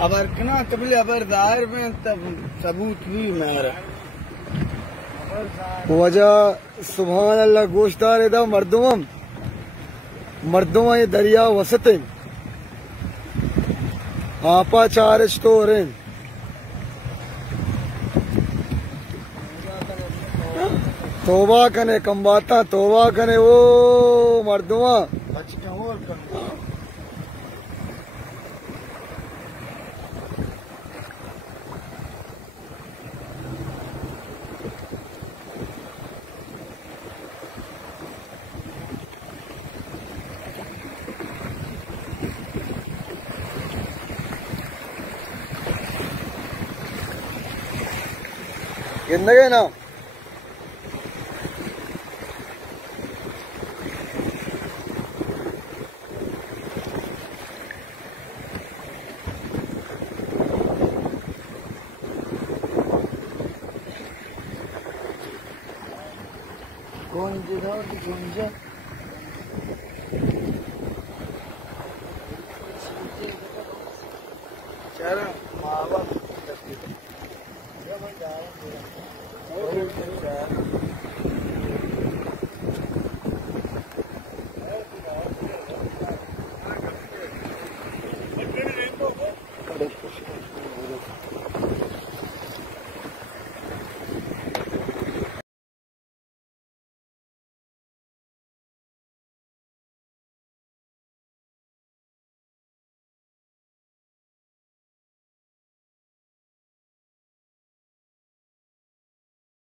अबर कना कबीले अबर दायर में तब सबूत भी मेरा वजह सुभान अल्लाह गोश्तदार इदा मर्दुमा ये दरिया वसते आपा चारच तो रेन तोबा कने कंबाता तोबा कने वो मर्दुमा गए ना गुंजा चलो